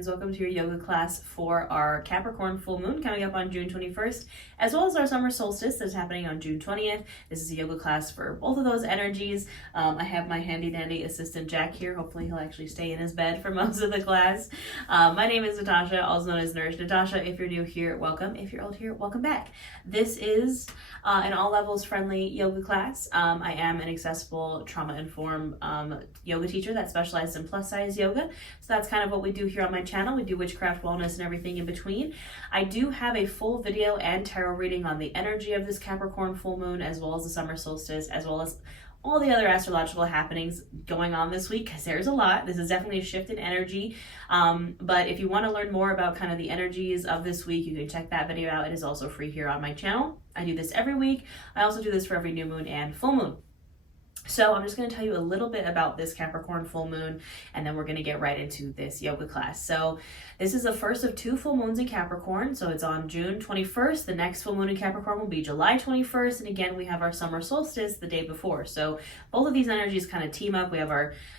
friends, welcome to your yoga class for our Capricorn full moon coming up on June 21st, as well as our summer solstice that's happening on June 20th. This is a yoga class for both of those energies. I have my handy dandy assistant Jack here. Hopefully he'll actually stay in his bed for most of the class. My name is Natasha, also known as Nourish Natasha. If you're new here, welcome. If you're old here, welcome back. This is an all levels friendly yoga class. I am an accessible trauma-informed yoga teacher that specializes in plus size yoga. So that's kind of what we do here on my channel. We do witchcraft, wellness, and everything in between. I do have a full video and tarot reading on the energy of this Capricorn full moon, as well as the summer solstice, as well as all the other astrological happenings going on this week, because there's a lot. This is definitely a shift in energy. But if you want to learn more about kind of the energies of this week, you can check that video out. It is also free here on my channel. I do this every week. I also do this for every new moon and full moon. So I'm just going to tell you a little bit about this Capricorn full moon, and then we're going to get right into this yoga class. So this is the first of two full moons in Capricorn. So it's on June 21st. The next full moon in Capricorn will be July 21st. And again, we have our summer solstice the day before. So both of these energies kind of team up. We have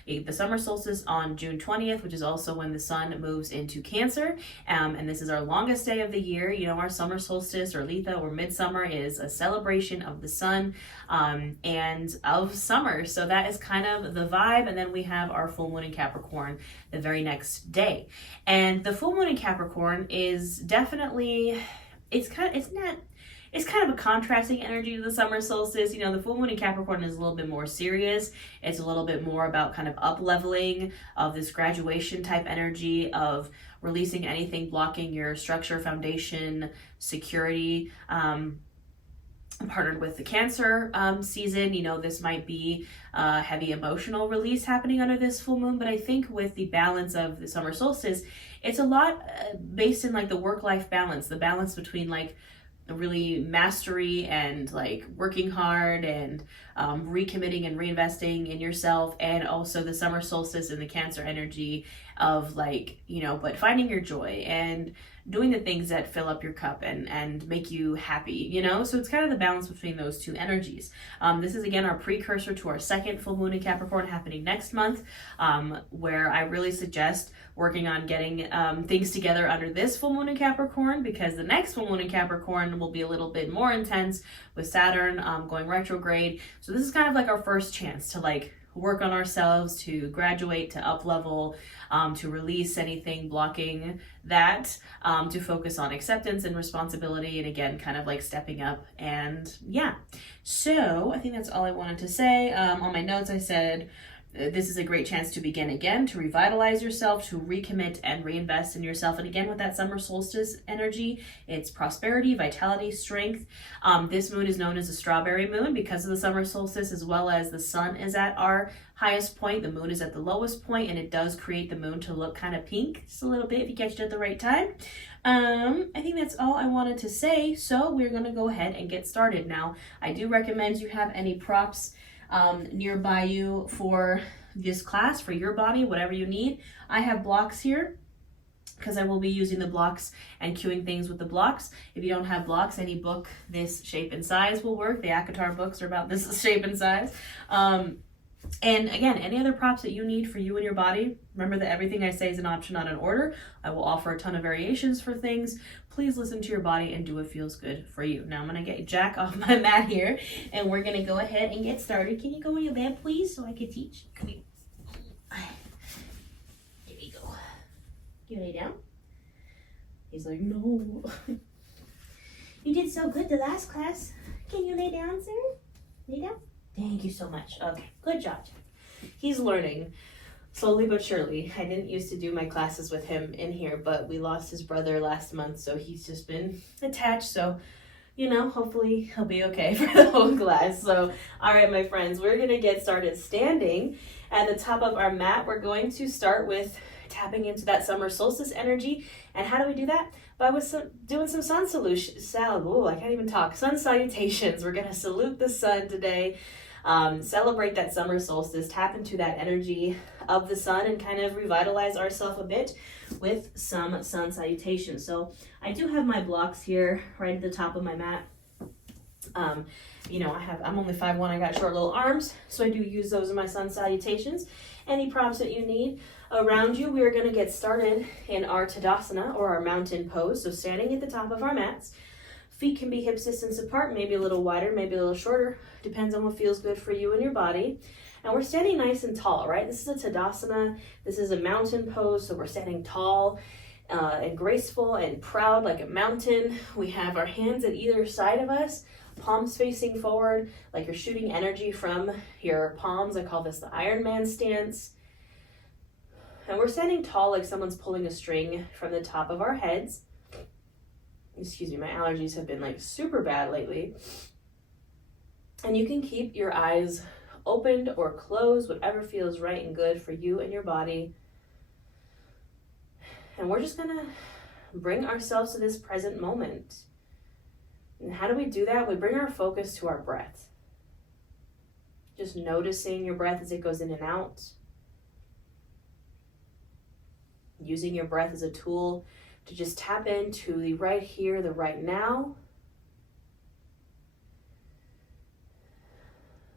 the summer solstice on June 20th, which is also when the sun moves into Cancer. And this is our longest day of the year. You know, our summer solstice or litha or midsummer is a celebration of the sun and of summer. So that is kind of the vibe. And then we have our full moon in Capricorn the very next day. And the full moon in Capricorn is definitely, it's kind of a contrasting energy to the summer solstice. You know, the full moon in Capricorn is a little bit more serious. It's a little bit more about kind of up-leveling of this graduation type energy of releasing anything blocking your structure, foundation, security. Partnered with the Cancer season, you know, this might be a heavy emotional release happening under this full moon, but I think with the balance of the summer solstice, it's a lot based in like the work-life balance, the balance between like really mastery and like working hard and recommitting and reinvesting in yourself, and also the summer solstice and the Cancer energy of like, you know, but finding your joy and doing the things that fill up your cup and make you happy, you know? So it's kind of the balance between those two energies. This is again our precursor to our second full moon in Capricorn happening next month, where I really suggest working on getting things together under this full moon in Capricorn, because the next full moon in Capricorn will be a little bit more intense with Saturn going retrograde. So this is kind of like our first chance to like work on ourselves, to graduate, to up level, to release anything blocking that, to focus on acceptance and responsibility, and again, kind of like stepping up. And yeah, so I think that's all I wanted to say. On my notes, I said, this is a great chance to begin again, to revitalize yourself, to recommit and reinvest in yourself. And again, with that summer solstice energy, it's prosperity, vitality, strength. This moon is known as a strawberry moon because of the summer solstice, as well as the sun is at our highest point, the moon is at the lowest point, and it does create the moon to look kind of pink just a little bit if you catch it at the right time. I think that's all I wanted to say. So we're going to go ahead and get started. Now, I do recommend you have any props nearby you for this class, for your body, whatever you need. I have blocks here because I will be using the blocks and cueing things with the blocks. If you don't have blocks, any book this shape and size will work. The Akatar books are about this shape and size. And again, any other props that you need for you and your body, remember that everything I say is an option, not an order. I will offer a ton of variations for things. Please listen to your body and do what feels good for you. Now I'm going to get Jack off my mat here, and we're going to go ahead and get started. Can you go in your bed, please, so I can teach? Come here. There you go. You lay down? He's like, no. You did so good the last class. Can you lay down, sir? Lay down? Thank you so much. Okay, good job, Jack. He's learning slowly but surely. I didn't used to do my classes with him in here, but we lost his brother last month, so he's just been attached. So, you know, hopefully he'll be okay for the whole class. So, all right, my friends, we're going to get started standing at the top of our mat. We're going to start with tapping into that summer solstice energy. And how do we do that? By doing some sun salutations. I can't even talk. Sun salutations. We're going to salute the sun today. Celebrate that summer solstice, tap into that energy of the sun, and kind of revitalize ourselves a bit with some sun salutations. So I do have my blocks here right at the top of my mat. You know, I'm only 5'1", I got short little arms, so I do use those in my sun salutations. Any props that you need. Around you, we are going to get started in our Tadasana, or our mountain pose. So standing at the top of our mats, feet can be hip distance apart, maybe a little wider, maybe a little shorter, depends on what feels good for you and your body. And we're standing nice and tall, right? This is a Tadasana, this is a mountain pose, so we're standing tall and graceful and proud like a mountain. We have our hands at either side of us, palms facing forward, like you're shooting energy from your palms. I call this the Iron Man stance. And we're standing tall like someone's pulling a string from the top of our heads. Excuse me, my allergies have been like super bad lately. And you can keep your eyes opened or closed, whatever feels right and good for you and your body. And we're just gonna bring ourselves to this present moment. And how do we do that? We bring our focus to our breath. Just noticing your breath as it goes in and out. Using your breath as a tool to just tap into the right here, the right now.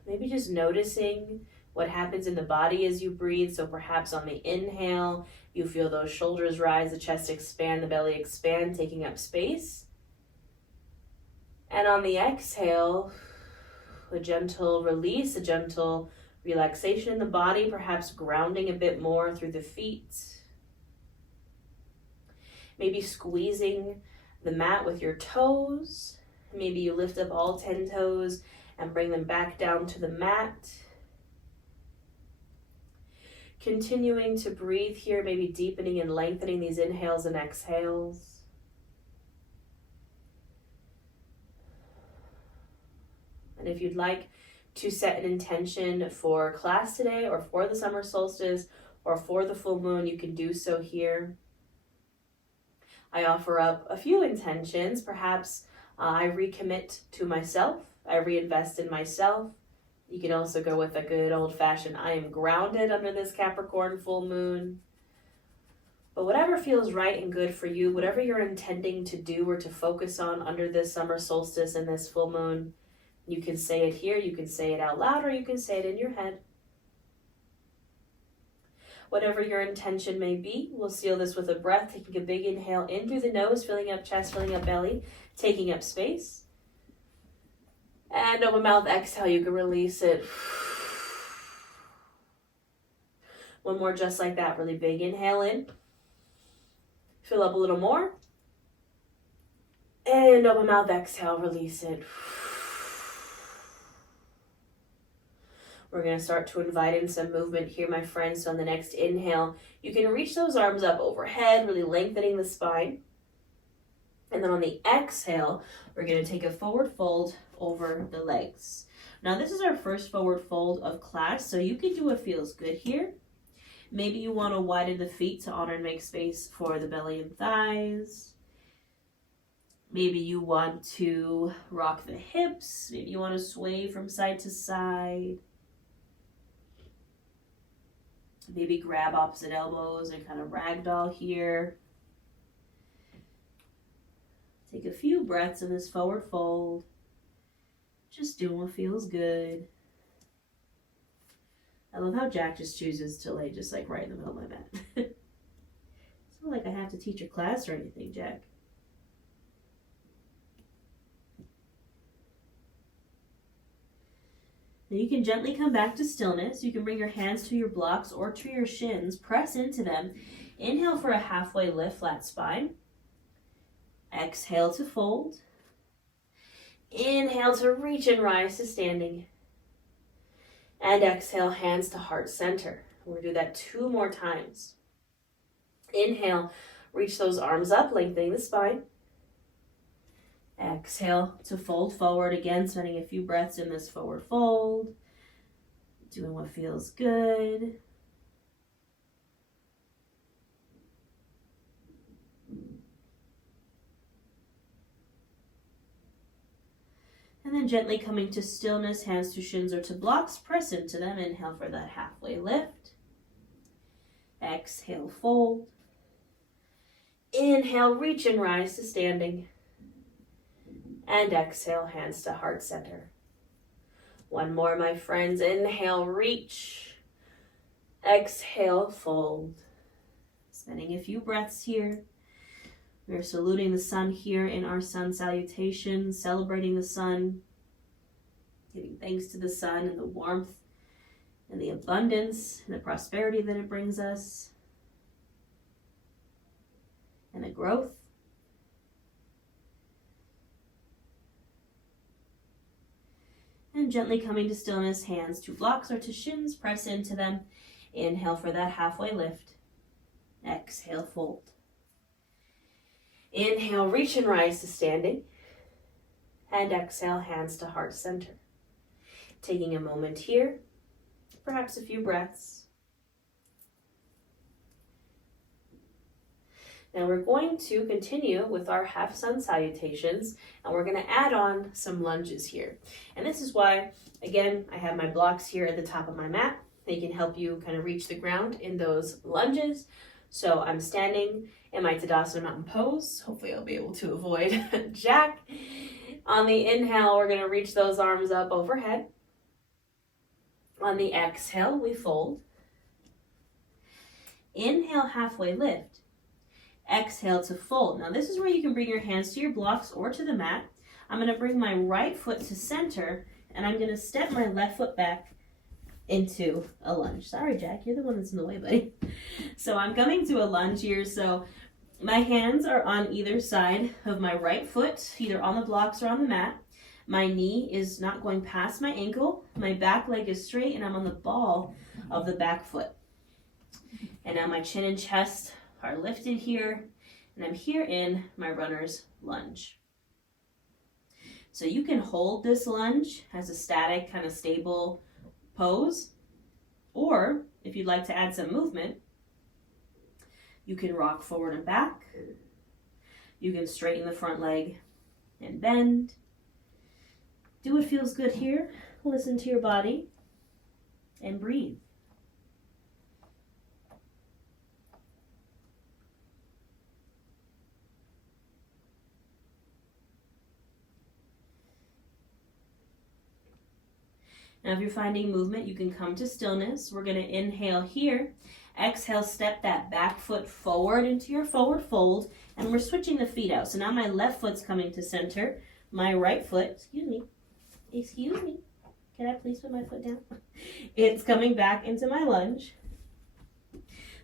Maybe just noticing what happens in the body as you breathe. So perhaps on the inhale, you feel those shoulders rise, the chest expand, the belly expand, taking up space. And on the exhale, a gentle release, a gentle relaxation in the body, perhaps grounding a bit more through the feet. Maybe squeezing the mat with your toes. Maybe you lift up all 10 toes and bring them back down to the mat. Continuing to breathe here, maybe deepening and lengthening these inhales and exhales. And if you'd like to set an intention for class today, or for the summer solstice, or for the full moon, you can do so here. I offer up a few intentions. Perhaps I recommit to myself. I reinvest in myself. You can also go with a good old-fashioned I am grounded under this Capricorn full moon. But whatever feels right and good for you, whatever you're intending to do or to focus on under this summer solstice and this full moon, you can say it here, you can say it out loud, or you can say it in your head. Whatever your intention may be, we'll seal this with a breath, taking a big inhale in through the nose, filling up chest, filling up belly, taking up space. And open mouth, exhale, you can release it. One more just like that, really big inhale in. Fill up a little more. And open mouth, exhale, release it. We're going to start to invite in some movement here, my friends. So on the next inhale, you can reach those arms up overhead, really lengthening the spine. And then on the exhale, we're going to take a forward fold over the legs. Now this is our first forward fold of class, so you can do what feels good here. Maybe you want to widen the feet to honor and make space for the belly and thighs. Maybe you want to rock the hips. Maybe you want to sway from side to side. Maybe grab opposite elbows and kind of ragdoll here. Take a few breaths in this forward fold. Just doing what feels good. I love how Jack just chooses to lay just like right in the middle of my mat. It's not like I have to teach a class or anything, Jack. Now you can gently come back to stillness. You can bring your hands to your blocks or to your shins. Press into them. Inhale for a halfway lift, flat spine. Exhale to fold. Inhale to reach and rise to standing. And exhale, hands to heart center. We'll do that 2 more times. Inhale, reach those arms up, lengthening the spine. Exhale to fold forward again, spending a few breaths in this forward fold. Doing what feels good. And then gently coming to stillness, hands to shins or to blocks, press into them. Inhale for that halfway lift. Exhale, fold. Inhale, reach and rise to standing. And exhale, hands to heart center. One more, my friends. Inhale, reach. Exhale, fold. Spending a few breaths here. We're saluting the sun here in our sun salutations, celebrating the sun, giving thanks to the sun and the warmth and the abundance and the prosperity that it brings us, and the growth. And gently coming to stillness, hands to blocks or to shins, press into them. Inhale for that halfway lift. Exhale, fold. Inhale, reach and rise to standing. And exhale, hands to heart center. Taking a moment here, perhaps a few breaths. Now we're going to continue with our half sun salutations, and we're going to add on some lunges here. And this is why, again, I have my blocks here at the top of my mat. They can help you kind of reach the ground in those lunges. So I'm standing in my Tadasana Mountain Pose. Hopefully I'll be able to avoid Jack. On the inhale, we're going to reach those arms up overhead. On the exhale, we fold. Inhale, halfway lift. Exhale to fold. Now this is where you can bring your hands to your blocks or to the mat. I'm going to bring my right foot to center, and I'm going to step my left foot back into a lunge. Sorry, Jack, you're the one that's in the way, buddy. So I'm coming to a lunge here. So my hands are on either side of my right foot, either on the blocks or on the mat. My knee is not going past my ankle. My back leg is straight, and I'm on the ball of the back foot. And now my chin and chest are lifted here, and I'm here in my runner's lunge. So you can hold this lunge as a static, kind of stable pose, or if you'd like to add some movement, you can rock forward and back. You can straighten the front leg and bend. Do what feels good here. Listen to your body and breathe. Now, if you're finding movement, you can come to stillness. We're going to inhale here. Exhale, step that back foot forward into your forward fold, and we're switching the feet out. So now my left foot's coming to center. My right foot, excuse me, can I please put my foot down? It's coming back into my lunge.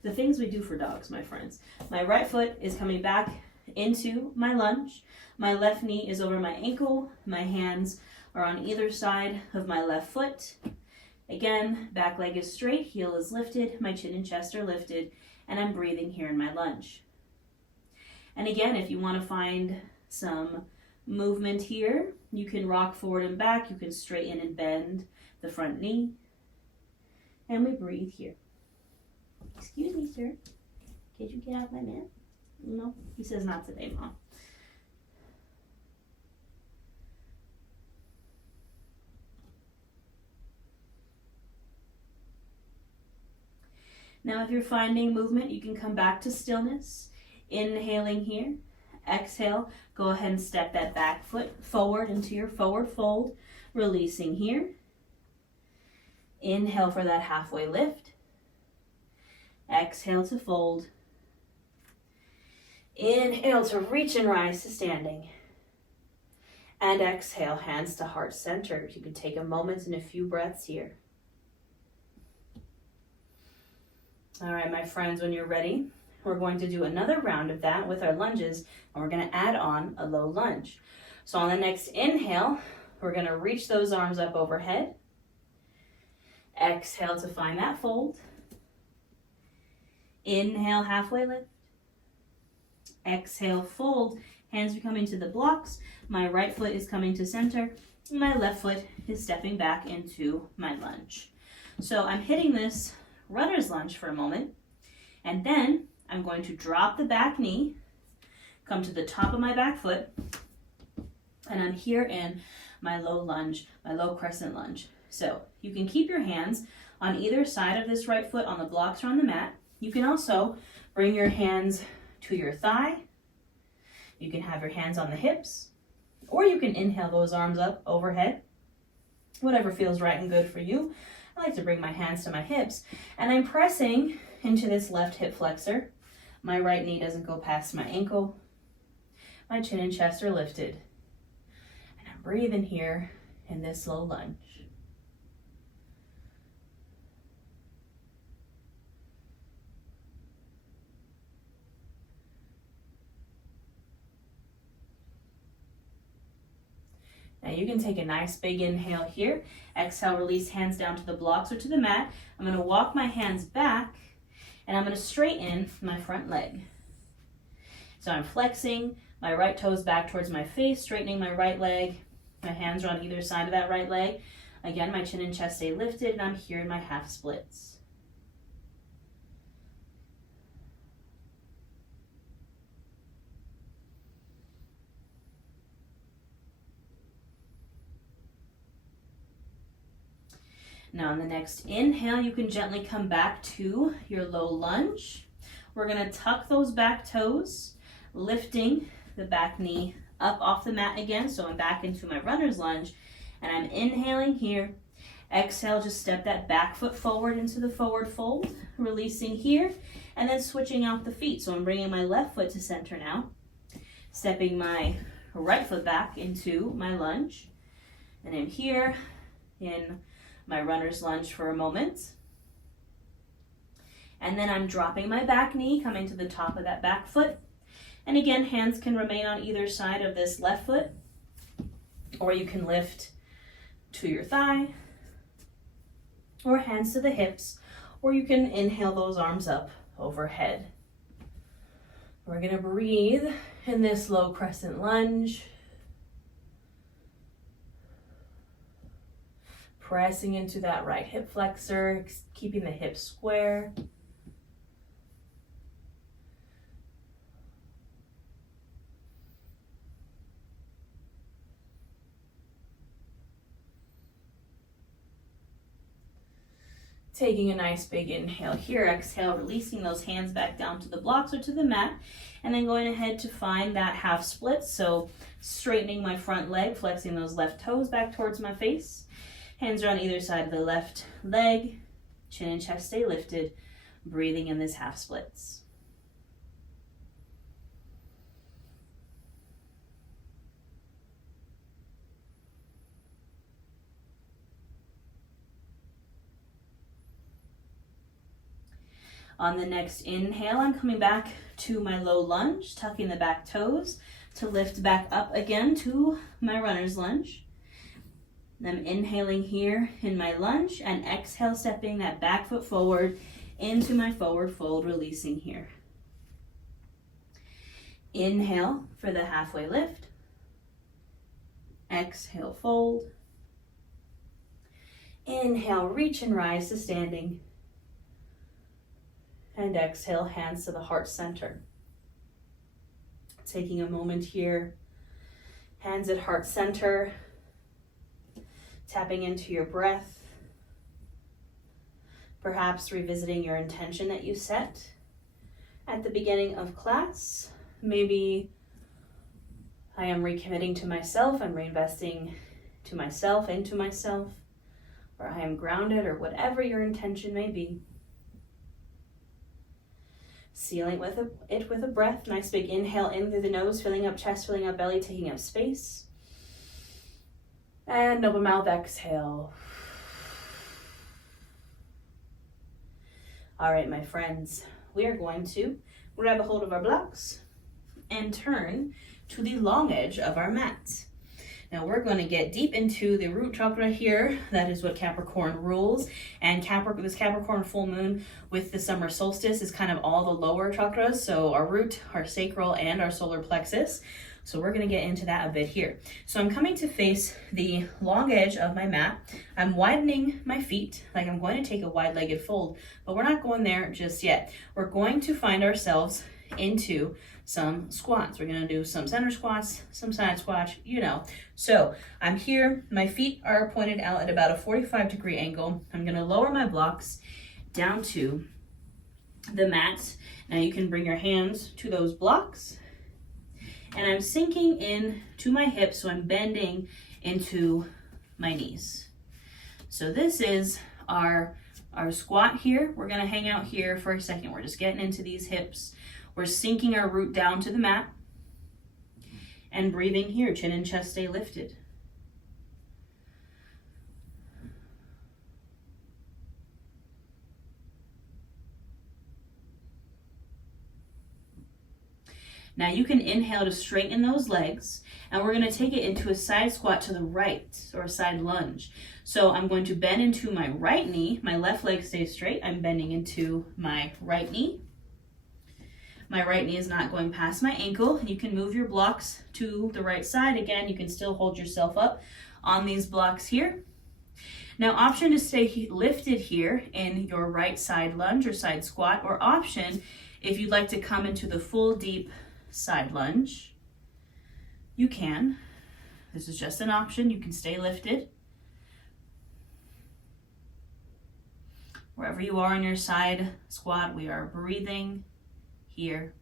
The things we do for dogs, my friends. My right foot is coming back into my lunge. My left knee is over my ankle. My hands are on either side of my left foot. Again, back leg is straight, heel is lifted, my chin and chest are lifted, and I'm breathing here in my lunge. And again, if you want to find some movement here, you can rock forward and back, you can straighten and bend the front knee, and we breathe here. Excuse me, sir. Could you get out my mat? No, he says not today, Mom. Now, if you're finding movement, you can come back to stillness. Inhaling here. Exhale, go ahead and step that back foot forward into your forward fold. Releasing here. Inhale for that halfway lift. Exhale to fold. Inhale to reach and rise to standing. And exhale, hands to heart center. You can take a moment and a few breaths here. All right, my friends, when you're ready, we're going to do another round of that with our lunges, and we're going to add on a low lunge. So on the next inhale, we're going to reach those arms up overhead. Exhale to find that fold. Inhale, halfway lift. Exhale, fold. Hands are coming to the blocks. My right foot is coming to center. My left foot is stepping back into my lunge. So I'm hitting this runner's lunge for a moment, and then I'm going to drop the back knee, come to the top of my back foot, and I'm here in my low lunge, my low crescent lunge. So you can keep your hands on either side of this right foot on the blocks or on the mat. You can also bring your hands to your thigh. You can have your hands on the hips. Or you can inhale those arms up overhead, whatever feels right and good for you. I like to bring my hands to my hips, and I'm pressing into this left hip flexor. My right knee doesn't go past my ankle. My chin and chest are lifted. And I'm breathing here in this low lunge. Now you can take a nice big inhale here. Exhale, release hands down to the blocks or to the mat. I'm going to walk my hands back, and I'm going to straighten my front leg. So I'm flexing my right toes back towards my face, straightening my right leg. My hands are on either side of that right leg. Again, my chin and chest stay lifted, and I'm here in my half splits. Now on the next inhale, you can gently come back to your low lunge. We're gonna tuck those back toes, lifting the back knee up off the mat again. So I'm back into my runner's lunge, and I'm inhaling here. Exhale, just step that back foot forward into the forward fold, releasing here, and then switching out the feet. So I'm bringing my left foot to center now, stepping my right foot back into my lunge, and I'm here in my runner's lunge for a moment. And then I'm dropping my back knee, coming to the top of that back foot. And again, hands can remain on either side of this left foot, or you can lift to your thigh, or hands to the hips, or you can inhale those arms up overhead. We're gonna breathe in this low crescent lunge. Pressing into that right hip flexor, keeping the hips square. Taking a nice big inhale here. Exhale, releasing those hands back down to the blocks or to the mat, and then going ahead to find that half split. So straightening my front leg, flexing those left toes back towards my face. Hands are on either side of the left leg, chin and chest stay lifted, breathing in this half splits. On the next inhale, I'm coming back to my low lunge, tucking the back toes to lift back up again to my runner's lunge. I'm inhaling here in my lunge, and exhale, stepping that back foot forward into my forward fold, releasing here. Inhale for the halfway lift. Exhale, fold. Inhale, reach and rise to standing. And exhale, hands to the heart center. Taking a moment here, hands at heart center. Tapping into your breath, perhaps revisiting your intention that you set at the beginning of class. Maybe I am recommitting to myself, I'm reinvesting to myself, into myself, or I am grounded, or whatever your intention may be. Sealing it with a breath. Nice big inhale in through the nose, filling up chest, filling up belly, taking up space. And open mouth, exhale. All right, my friends, we are going to grab a hold of our blocks and turn to the long edge of our mat. Now we're going to get deep into the root chakra here. That is what Capricorn rules. And this Capricorn full moon with the summer solstice is kind of all the lower chakras. So our root, our sacral, and our solar plexus. So we're going to get into that a bit here. So I'm coming to face the long edge of my mat. I'm widening my feet, like I'm going to take a wide-legged fold, but we're not going there just yet. We're going to find ourselves into some squats. We're going to do some center squats, some side squats, you know. So I'm here, my feet are pointed out at about a 45-degree angle. I'm going to lower my blocks down to the mat. Now you can bring your hands to those blocks, And I'm sinking in to my hips, so I'm bending into my knees. So this is our squat here. We're gonna hang out here for a second. We're just getting into these hips. We're sinking our root down to the mat and breathing here. Chin and chest stay lifted. Now you can inhale to straighten those legs, and we're going to take it into a side squat to the right, or a side lunge. So I'm going to bend into my right knee. My left leg stays straight. I'm bending into my right knee. My right knee is not going past my ankle. You can move your blocks to the right side. Again, you can still hold yourself up on these blocks here. Now, option to stay lifted here in your right side lunge or side squat, or option if you'd like to come into the full deep side lunge, you can. This is just an option. You can stay lifted. Wherever you are in your side squat, we are breathing here.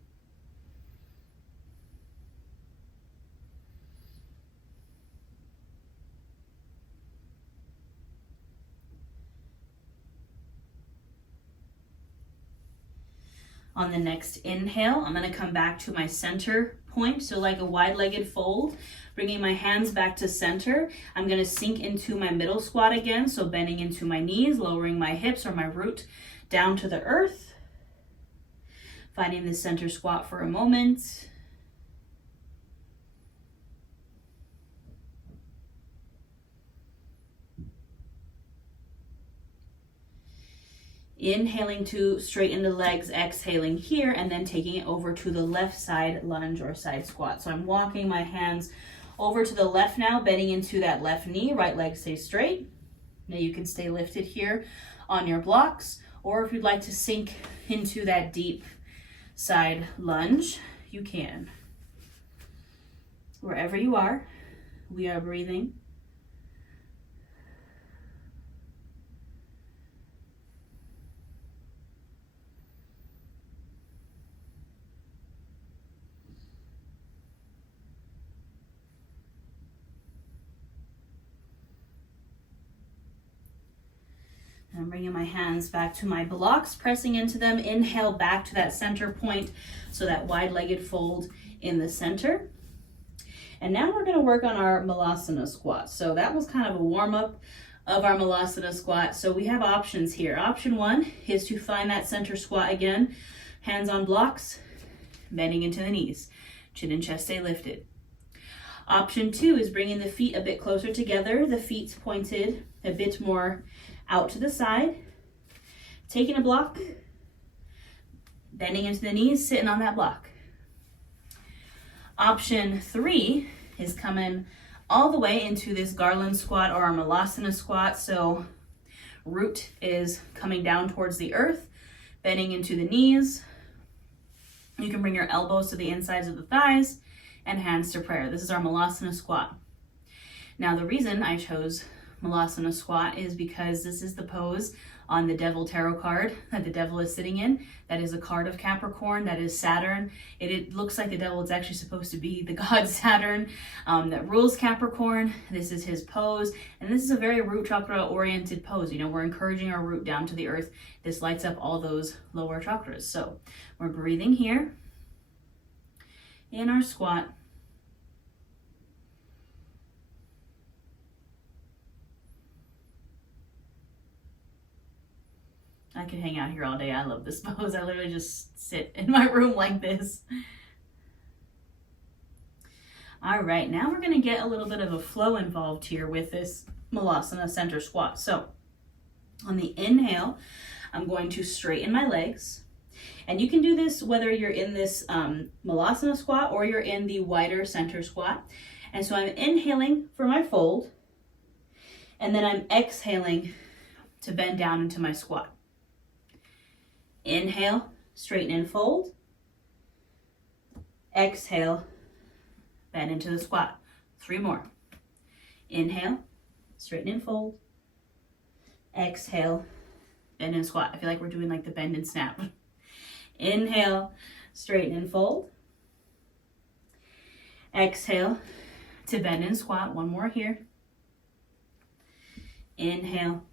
On the next inhale, I'm going to come back to my center point, so like a wide-legged fold, bringing my hands back to center. I'm going to sink into my middle squat again, so bending into my knees, lowering my hips or my root down to the earth. Finding the center squat for a moment. Inhaling to straighten the legs, exhaling here, and then taking it over to the left side lunge or side squat. So I'm walking my hands over to the left now, bending into that left knee, right leg stays straight. Now you can stay lifted here on your blocks, or if you'd like to sink into that deep side lunge, you can. Wherever you are, we are breathing. I'm bringing my hands back to my blocks, pressing into them. Inhale back to that center point, so that wide-legged fold in the center. And now we're going to work on our Malasana squat. So that was kind of a warm-up of our Malasana squat. So we have options here. Option one is to find that center squat again. Hands on blocks, bending into the knees. Chin and chest stay lifted. Option two is bringing the feet a bit closer together, the feet pointed a bit more out to the side, taking a block, bending into the knees, sitting on that block. Option three is coming all the way into this garland squat or our Malasana squat. So root is coming down towards the earth, bending into the knees. You can bring your elbows to the insides of the thighs and hands to prayer. This is our Malasana squat. Now the reason I chose Malasana squat is because this is the pose on the Devil tarot card that the devil is sitting in. That is a card of Capricorn. That is Saturn. It looks like the devil is actually supposed to be the god Saturn that rules Capricorn. This is his pose, and this is a very root chakra oriented pose. You know, we're encouraging our root down to the earth. This lights up all those lower chakras. So we're breathing here in our squat. I could hang out here all day. I love this pose. I literally just sit in my room like this. All right, now we're gonna get a little bit of a flow involved here with this Malasana center squat. So on the inhale, I'm going to straighten my legs. And you can do this whether you're in this Malasana squat or you're in the wider center squat. And so I'm inhaling for my fold, and then I'm exhaling to bend down into my squat. Inhale, straighten and fold. Exhale, bend into the squat. 3 more. Inhale, straighten and fold. Exhale, bend and squat. I feel like we're doing like the bend and snap. Inhale, straighten and fold. Exhale to bend and squat. One more here. Inhale.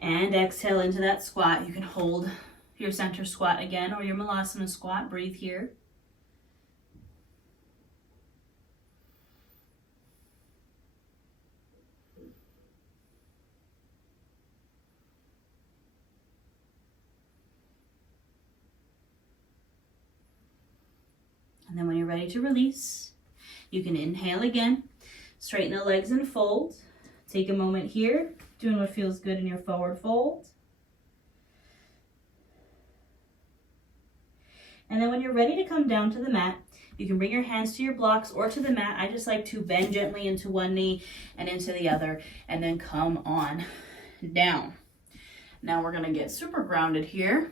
And exhale into that squat. You can hold your center squat again or your malasana squat. Breathe here. And then when you're ready to release, you can inhale again, straighten the legs and fold. Take a moment here, doing what feels good in your forward fold. And then when you're ready to come down to the mat, you can bring your hands to your blocks or to the mat. I just like to bend gently into one knee and into the other, and then come on down. Now we're gonna get super grounded here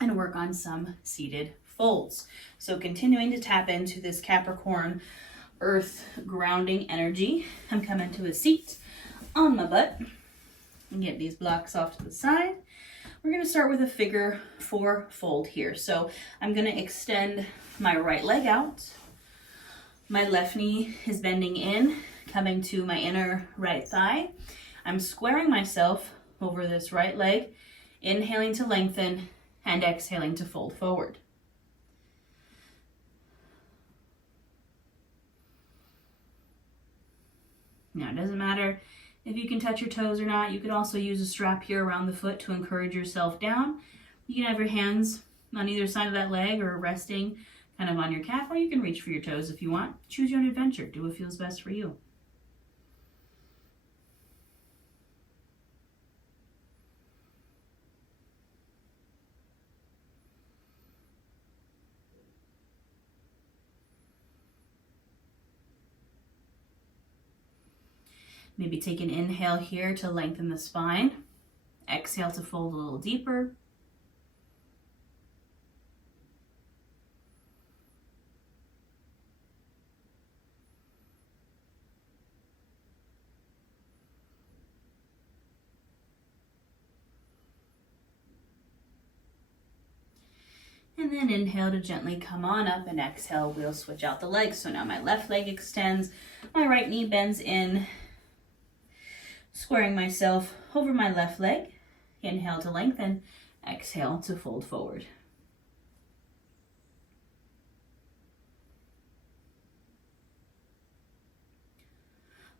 and work on some seated folds. So continuing to tap into this Capricorn earth grounding energy. I'm coming to a seat on my butt and get these blocks off to the side. We're going to start with a figure 4 fold here. So I'm going to extend my right leg out. My left knee is bending in, coming to my inner right thigh. I'm squaring myself over this right leg, inhaling to lengthen and exhaling to fold forward. Now, it doesn't matter if you can touch your toes or not. You could also use a strap here around the foot to encourage yourself down. You can have your hands on either side of that leg or resting kind of on your calf, or you can reach for your toes if you want. Choose your own adventure. Do what feels best for you. Maybe take an inhale here to lengthen the spine. Exhale to fold a little deeper. And then inhale to gently come on up, and exhale, we'll switch out the legs. So now my left leg extends, my right knee bends in, squaring myself over my left leg. Inhale to lengthen, exhale to fold forward.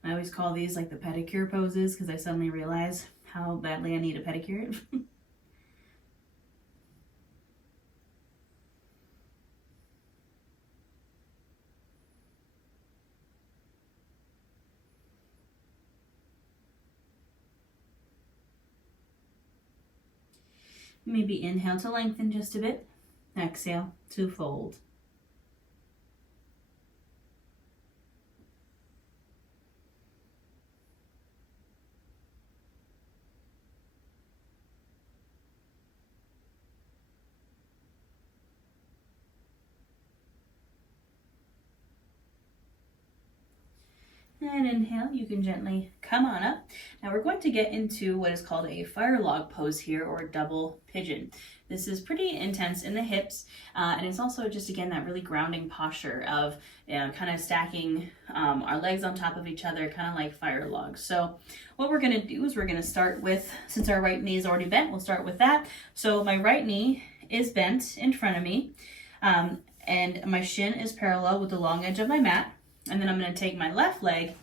I always call these like the pedicure poses because I suddenly realize how badly I need a pedicure. Maybe inhale to lengthen just a bit. Exhale to fold. And inhale, you can gently come on up. Now we're going to get into what is called a fire log pose here, or double pigeon. This is pretty intense in the hips, and it's also just, again, that really grounding posture of kind of stacking our legs on top of each other, kind of like fire logs. So what we're going to do is we're going to start with, since our right knee is already bent, we'll start with that. So my right knee is bent in front of me, and my shin is parallel with the long edge of my mat. And then I'm going to take my left leg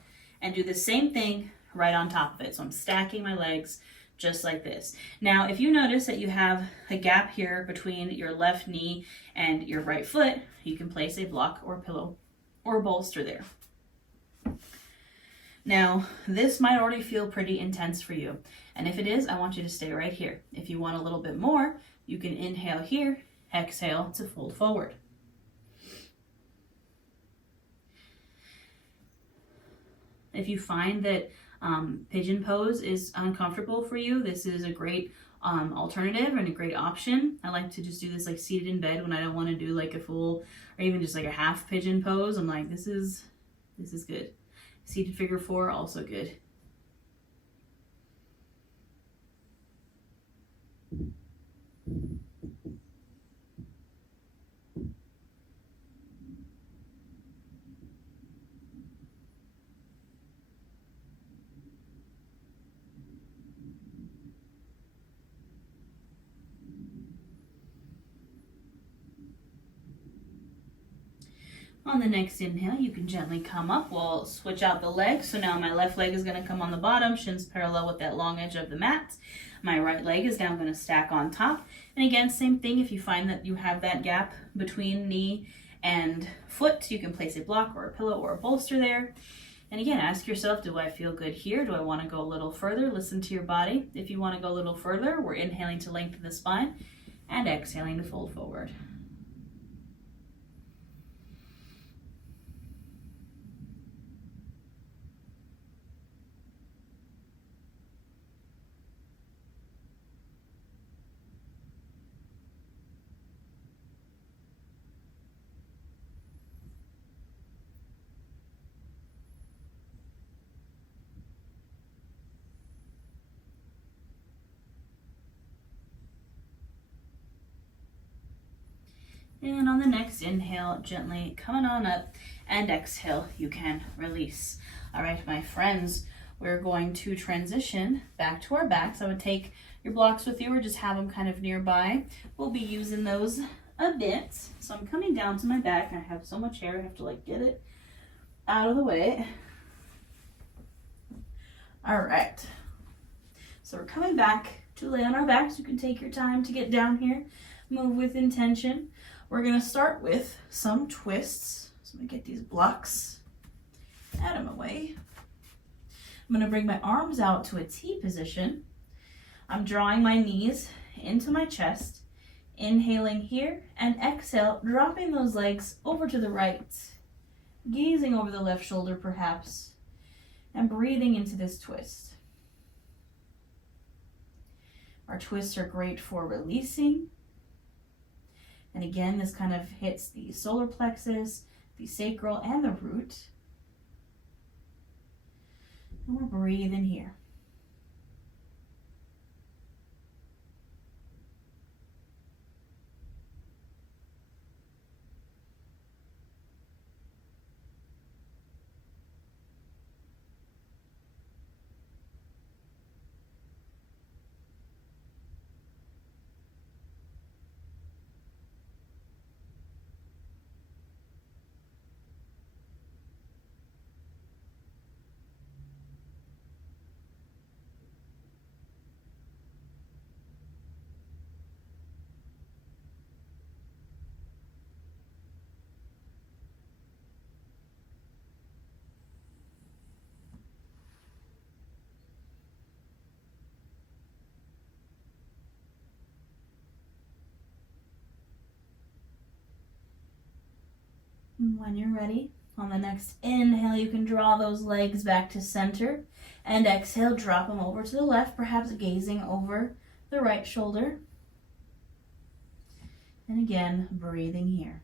and do the same thing right on top of it. So I'm stacking my legs just like this. Now, if you notice that you have a gap here between your left knee and your right foot, you can place a block or pillow or bolster there. Now, this might already feel pretty intense for you. And if it is, I want you to stay right here. If you want a little bit more, you can inhale here, exhale to fold forward. If you find that pigeon pose is uncomfortable for you, this is a great alternative and a great option. I like to just do this like seated in bed when I don't want to do like a full or even just like a half pigeon pose. I'm like, this is good. Seated figure 4, also good. On the next inhale, you can gently come up. We'll switch out the legs. So now my left leg is going to come on the bottom, shins parallel with that long edge of the mat. My right leg is now going to stack on top. And again, same thing. If you find that you have that gap between knee and foot, you can place a block or a pillow or a bolster there. And again, ask yourself, do I feel good here? Do I want to go a little further? Listen to your body. If you want to go a little further, we're inhaling to lengthen the spine and exhaling to fold forward. And on the next inhale, gently coming on up, and exhale, you can release. All right, my friends, we're going to transition back to our backs. I would take your blocks with you or just have them kind of nearby. We'll be using those a bit. So I'm coming down to my back. I have so much hair, I have to like get it out of the way. All right. So we're coming back to lay on our backs. You can take your time to get down here. Move with intention. We're going to start with some twists. So I'm going to get these blocks out of my way. I'm going to bring my arms out to a T position. I'm drawing my knees into my chest, inhaling here, and exhale, dropping those legs over to the right, gazing over the left shoulder perhaps, and breathing into this twist. Our twists are great for releasing. And again, this kind of hits the solar plexus, the sacral, and the root. And we're breathing here. And when you're ready, on the next inhale, you can draw those legs back to center. And exhale, drop them over to the left, perhaps gazing over the right shoulder. And again, breathing here.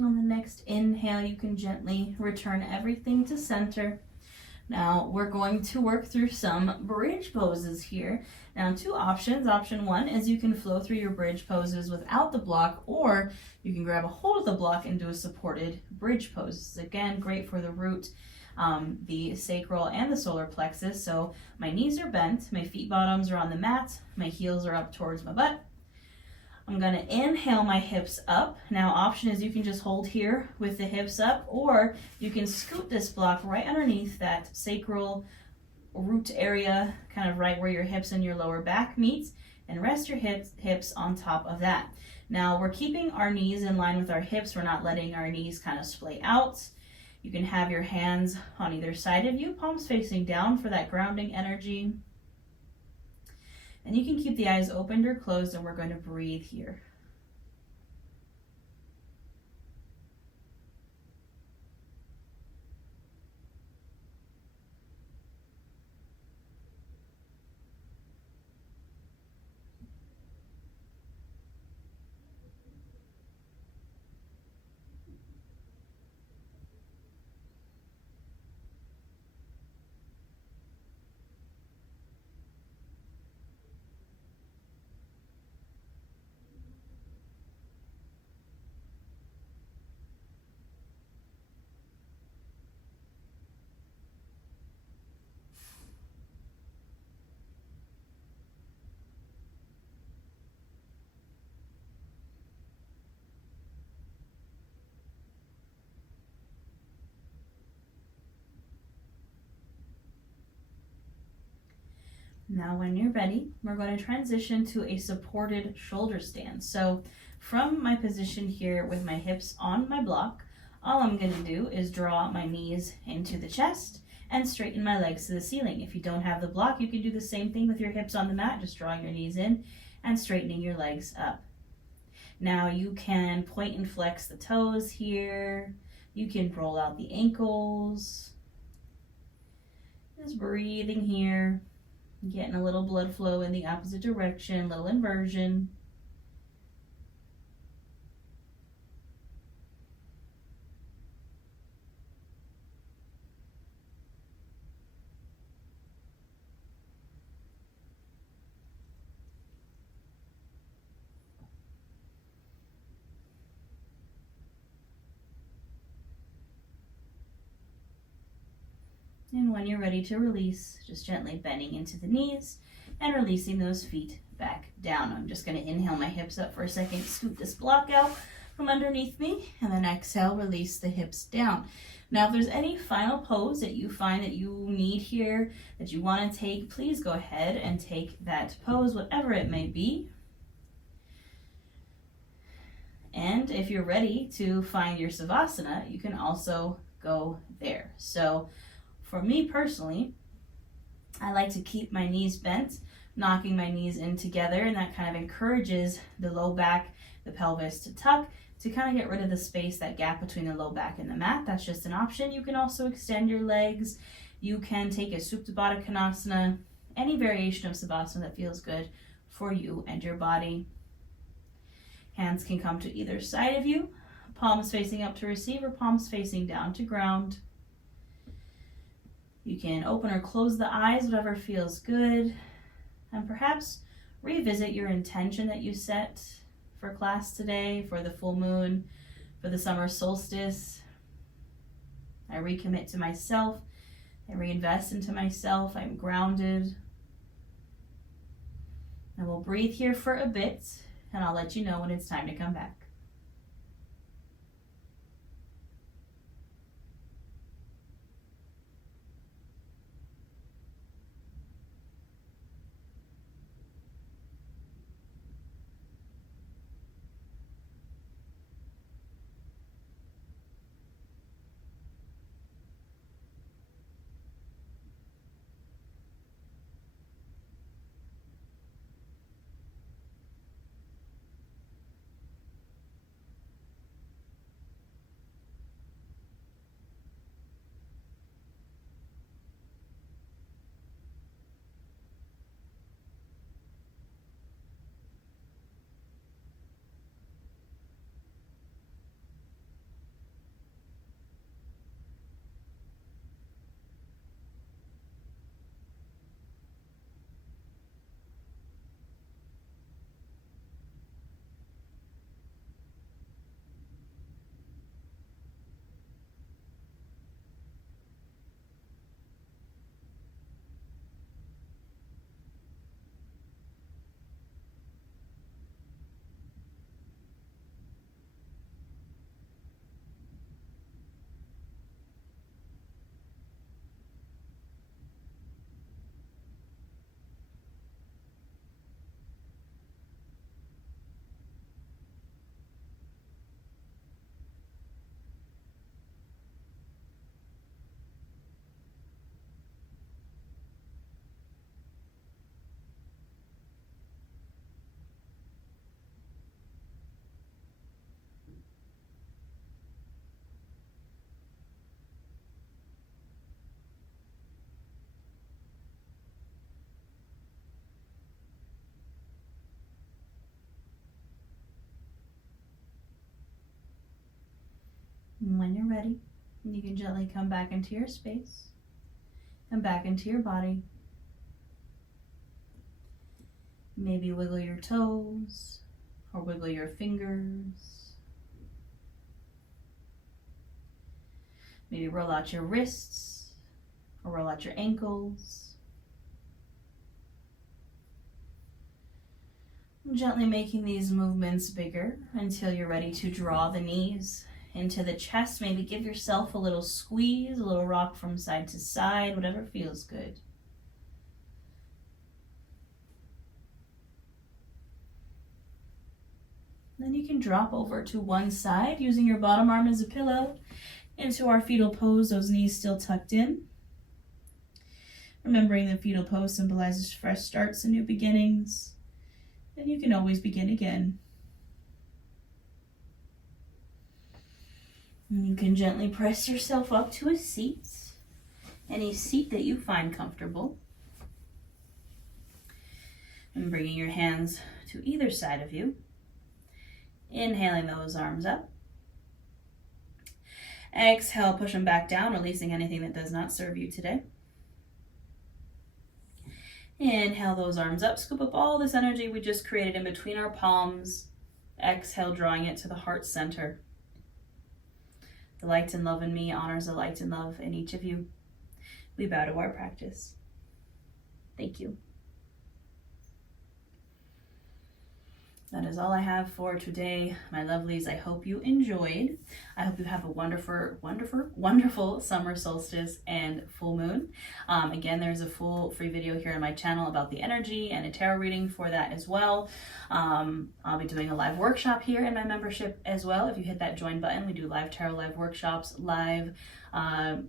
On the next inhale, you can gently return everything to center. Now we're going to work through some bridge poses here. Now two options. Option one is you can flow through your bridge poses without the block, or you can grab a hold of the block and do a supported bridge pose. This is again great for the root, the sacral, and the solar plexus. So my knees are bent, my feet bottoms are on the mat, my heels are up towards my butt. I'm going to inhale my hips up. Now option is you can just hold here with the hips up, or you can scoot this block right underneath that sacral root area, kind of right where your hips and your lower back meet, and rest your hips on top of that. Now we're keeping our knees in line with our hips. We're not letting our knees kind of splay out. You can have your hands on either side of you, palms facing down for that grounding energy. And you can keep the eyes opened or closed, and we're going to breathe here. Now when you're ready, we're going to transition to a supported shoulder stand. So from my position here with my hips on my block, all I'm going to do is draw my knees into the chest and straighten my legs to the ceiling. If you don't have the block, you can do the same thing with your hips on the mat, just drawing your knees in and straightening your legs up. Now you can point and flex the toes here. You can roll out the ankles. Just breathing here. Getting a little blood flow in the opposite direction, little inversion. And when you're ready to release, just gently bending into the knees and releasing those feet back down. I'm just going to inhale my hips up for a second, scoop this block out from underneath me, and then exhale, release the hips down. Now, if there's any final pose that you find that you need here, that you want to take, please go ahead and take that pose, whatever it may be. And if you're ready to find your Savasana, you can also go there. So for me personally, I like to keep my knees bent, knocking my knees in together, and that kind of encourages the low back, the pelvis to tuck, to kind of get rid of the space, that gap between the low back and the mat. That's just an option. You can also extend your legs. You can take a Supta Baddha Konasana, any variation of Savasana that feels good for you and your body. Hands can come to either side of you, palms facing up to receive or palms facing down to ground. You can open or close the eyes, whatever feels good, and perhaps revisit your intention that you set for class today, for the full moon, for the summer solstice. I recommit to myself. I reinvest into myself. I'm grounded. And we'll breathe here for a bit, and I'll let you know when it's time to come back. And when you're ready, you can gently come back into your space and back into your body. Maybe wiggle your toes or wiggle your fingers. Maybe roll out your wrists or roll out your ankles. Gently making these movements bigger until you're ready to draw the knees into the chest. Maybe give yourself a little squeeze, a little rock from side to side, whatever feels good. Then you can drop over to one side using your bottom arm as a pillow into our fetal pose, those knees still tucked in. Remembering the fetal pose symbolizes fresh starts and new beginnings. And you can always begin again. And you can gently press yourself up to a seat, any seat that you find comfortable. And bringing your hands to either side of you. Inhaling those arms up. Exhale, push them back down, releasing anything that does not serve you today. Inhale those arms up, scoop up all this energy we just created in between our palms. Exhale, drawing it to the heart center. The light and love in me honors the light and love in each of you. We bow to our practice. Thank you. That is all I have for today, my lovelies. I hope you enjoyed. I hope you have a wonderful summer solstice and full moon. Again, there's a full free video here on my channel about the energy and a tarot reading for that as well. I'll be doing a live workshop here in my membership as well. If you hit that join button, we do live tarot, live workshops, live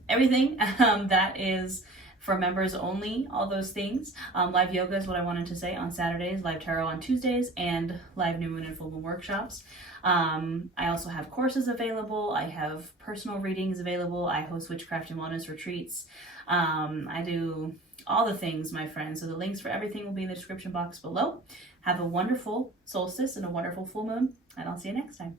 everything that is for members only, all those things. Live yoga is what I wanted to say on Saturdays, live tarot on Tuesdays, and live new moon and full moon workshops. I also have courses available. I have personal readings available. I host witchcraft and wellness retreats. I do all the things, my friends. So the links for everything will be in the description box below. Have a wonderful solstice and a wonderful full moon, and I'll see you next time.